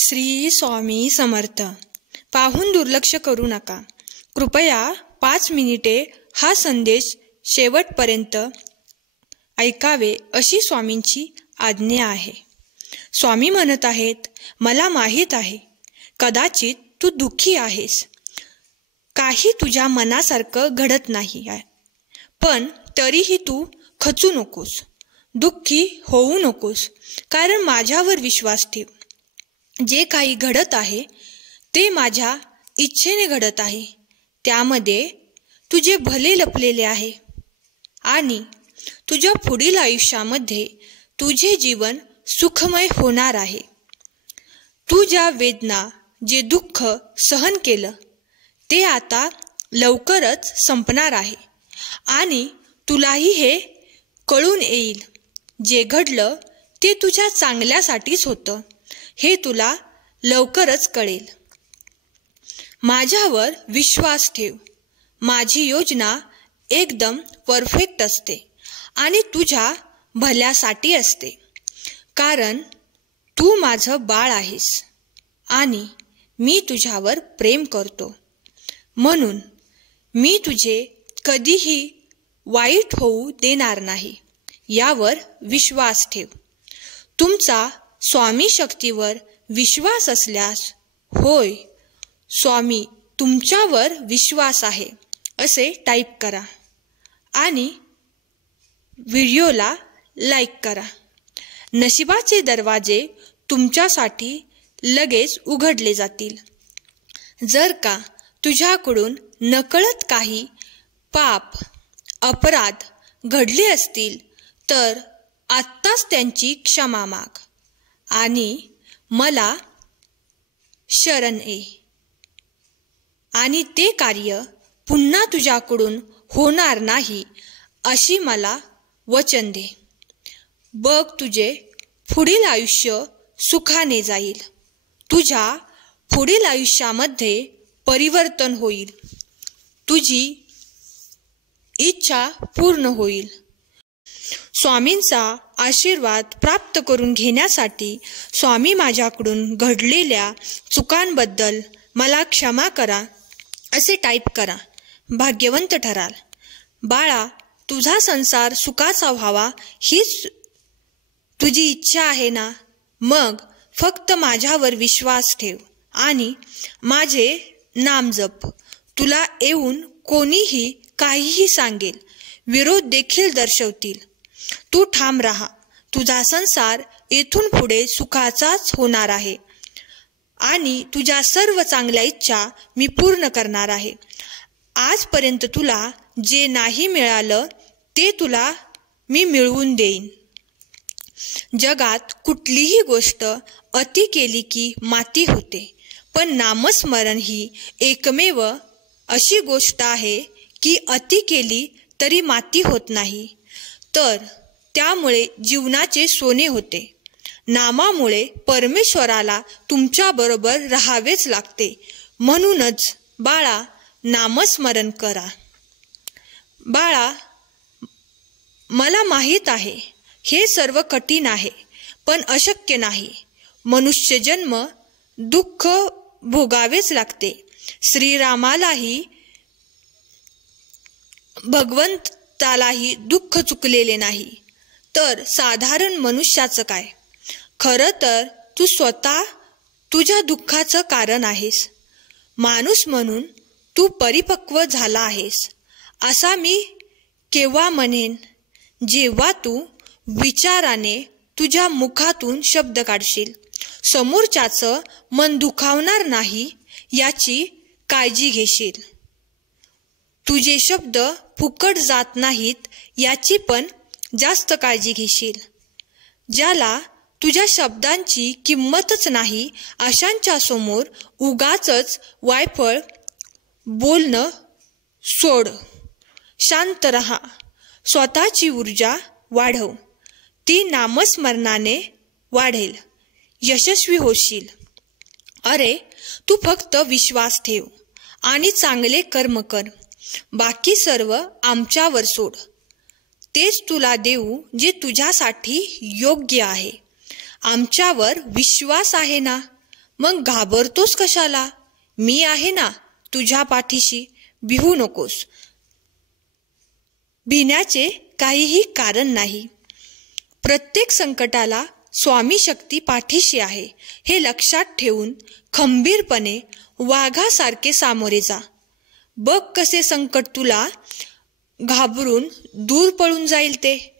श्री स्वामी समर्थ. पाहून दुर्लक्ष करू नका. कृपया 5 मिनिटे हा संदेश शेवटपर्यंत ऐकावे अशी स्वामींची आज्ञा आहे. स्वामी म्हणत आहेत, मला माहीत आहे कदाचित तू दुःखी आहेस. काही तुझ्या मनासारखं घडत नाही आहे, पण तरीही तू खचू नकोस, दुःखी होऊ नकोस, कारण माझ्यावर विश्वास ठेव. जे काही घडत आहे ते माझ्या इच्छेने घडत आहे. त्यामध्ये तुझे भले लपलेले आहे आणि तुझ्या पुढील आयुष्यामध्ये तुझे जीवन सुखमय होणार आहे. तू ज्या वेदना, जे दुःख सहन केलं ते आता लवकरच संपणार आहे आणि तुलाही हे कळून येईल, जे घडलं ते तुझ्या चांगल्यासाठीच होतं हे तुला लवकरच कळेल. माझ्यावर विश्वास ठेव. माझी योजना एकदम परफेक्ट असते आणि तुझ्या भल्यासाठी असते, कारण तू माझं बाळ आहेस आणि मी तुझ्यावर प्रेम करतो. म्हणून मी तुझे कधीही वाईट होऊ देणार नाही, यावर विश्वास ठेव. तुमचा स्वामी शक्तीवर विश्वास असल्यास, होय स्वामी तुमच्यावर विश्वास आहे असे टाईप करा आणि व्हिडिओला लाईक करा. नशिबाचे दरवाजे तुमच्यासाठी लगेच उघडले जातील. जर का तुझ्याकडून नकळत काही पाप, अपराध घडले असतील तर आत्ताच त्यांची क्षमा माग आणि मला शरण ये, आणि ते कार्य पुन्हा तुझ्याकडून होणार नाही अशी मला वचन दे. बघ, तुझे पुढील आयुष्य सुखाने जाईल. तुझ्या पुढील आयुष्यामध्ये परिवर्तन होईल. तुझी इच्छा पूर्ण होईल. स्वामींचा आशीर्वाद प्राप्त करून घेण्यासाठी स्वामी माझ्याकडून घडलेल्या चुकांबद्दल मला क्षमा करा असे टाईप करा. भाग्यवंत ठराल. बाळा, तुझा संसार सुखाचा व्हावा हीच तुझी इच्छा आहे ना? मग फक्त माझ्यावर विश्वास ठेव आणि माझे नाम जप. तुला येऊन कोणीही काहीही सांगेल, विरोध देखील दर्शवतील, तू ठाम राहा. तुझा संसार येथून पुढे सुखाचाच होणार आहे आणि तुझ्या सर्व चांगल्या इच्छा मी पूर्ण करणार आहे. आजपर्यंत तुला जे नाही मिळालं ते तुला मी मिळवून देईन. जगात कुठलीही गोष्ट अति केली की माती होते, पण नामस्मरण ही एकमेव अशी गोष्ट आहे की अति केली तरी माती होत नाही, तर त्यामुळे जीवनाचे सोने होते. नामामुळे परमेश्वराला तुमच्याबरोबर राहावेच लागते. म्हणूनच बाळा, नामस्मरण करा. बाळा, मला माहीत आहे हे सर्व कठीण आहे, पण अशक्य नाही. मनुष्य जन्म दुःख भोगावेच लागते. श्रीरामालाही भगवंतालाही दुःख चुकलेले नाही, तर साधारण मनुष्याचं काय? खरं तर तू स्वतः तुझ्या दुःखाचं कारण आहेस. माणूस म्हणून तू परिपक्व झाला आहेस असा मी केव्हा म्हणेन, जेव्हा तू विचाराने तुझ्या मुखातून शब्द काढशील. समोरच्याचं मन दुखावणार नाही याची काळजी घेशील. तुझे शब्द फुकट जात नाहीत याची पण जास्त काळजी घेशील. ज्याला तुझ्या शब्दांची किंमतच नाही अशांच्या समोर उगाचच वायफळ बोलणं सोड. शांत रहा. स्वतःची ऊर्जा वाढव. ती नामस्मरणाने वाढेल. यशस्वी होशील. अरे, तू फक्त विश्वास ठेव आणि चांगले कर्म कर. बाकी सर्व आमच्यावर सोड. तेच तुला देऊ जे तुझ्यासाठी योग्य आहे. आमच्यावर विश्वास आहे ना? मग घाबरतोस कशाला? मी आहे ना तुझ्या पाठीशी, भिवू नकोस. भिण्याचे काहीही कारण नाही. प्रत्येक संकटाला स्वामी शक्ती पाठीशी आहे हे लक्षात ठेवून खंबीरपणे वाघासारखे सामोरे जा. बघ कसे संकट तुला घाबरून दूर पळून जाईल ते.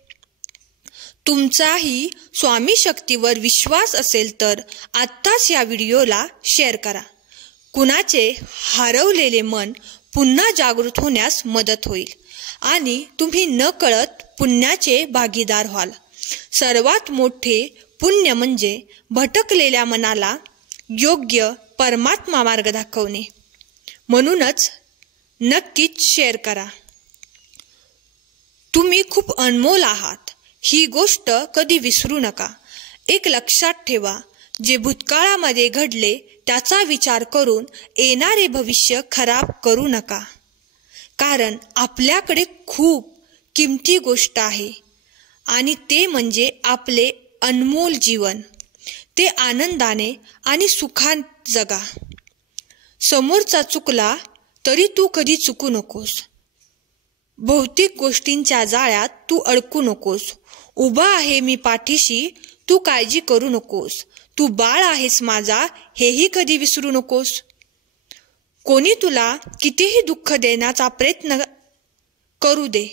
तुमचाही स्वामी शक्तीवर विश्वास असेल तर आत्ताच या व्हिडिओला शेअर करा. कुणाचे हरवलेले मन पुन्हा जागृत होण्यास मदत होईल आणि तुम्ही नकळत पुण्याचे भागीदार व्हाल. सर्वात मोठे पुण्य म्हणजे भटकलेल्या मनाला योग्य परमात्मा मार्ग दाखवणे. म्हणूनच नक्कीच शेअर करा. तुम्ही खूप अनमोल आहात ही गोष्ट कधी विसरू नका. एक लक्षात ठेवा, जे भूतकाळामध्ये घडले त्याचा विचार करून येणारे भविष्य खराब करू नका. कारण आपल्याकडे खूप किमती गोष्ट आहे आणि ते म्हणजे आपले अनमोल जीवन. ते आनंदाने आणि सुखात जगा. समोरचा चुकला तरी तू कधी चुकू नकोस. भौतिक गोष्टींच्या जाळ्यात तू अडकू नकोस. उभा आहे मी पाठीशी, तू काळजी करू नकोस. तू बाळ आहेस माझा हेही कधी विसरू नकोस. कोणी तुला कितीही दुःख देण्याचा प्रयत्न करू दे,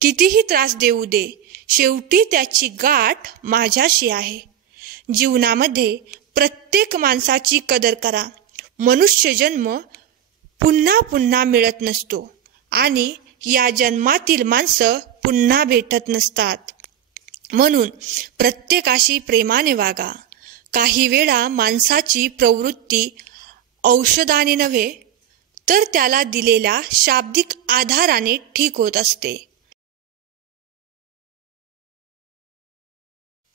कितीही त्रास देऊ दे, शेवटी त्याची गाठ माझ्याशी आहे. जीवनामध्ये प्रत्येक माणसाची कदर करा. मनुष्य जन्म पुन्हा पुन्हा मिळत नसतो आणि या जन्मातील माणसं पुन्हा भेटत नसतात. म्हणून प्रत्येकाशी प्रेमाने वागा. काही वेळा माणसाची प्रवृत्ती औषधाने नव्हे तर त्याला दिलेल्या शाब्दिक आधाराने ठीक होत असते.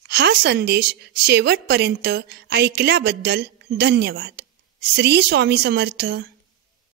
हा संदेश शेवटपर्यंत ऐकल्याबद्दल धन्यवाद. श्री स्वामी समर्थ.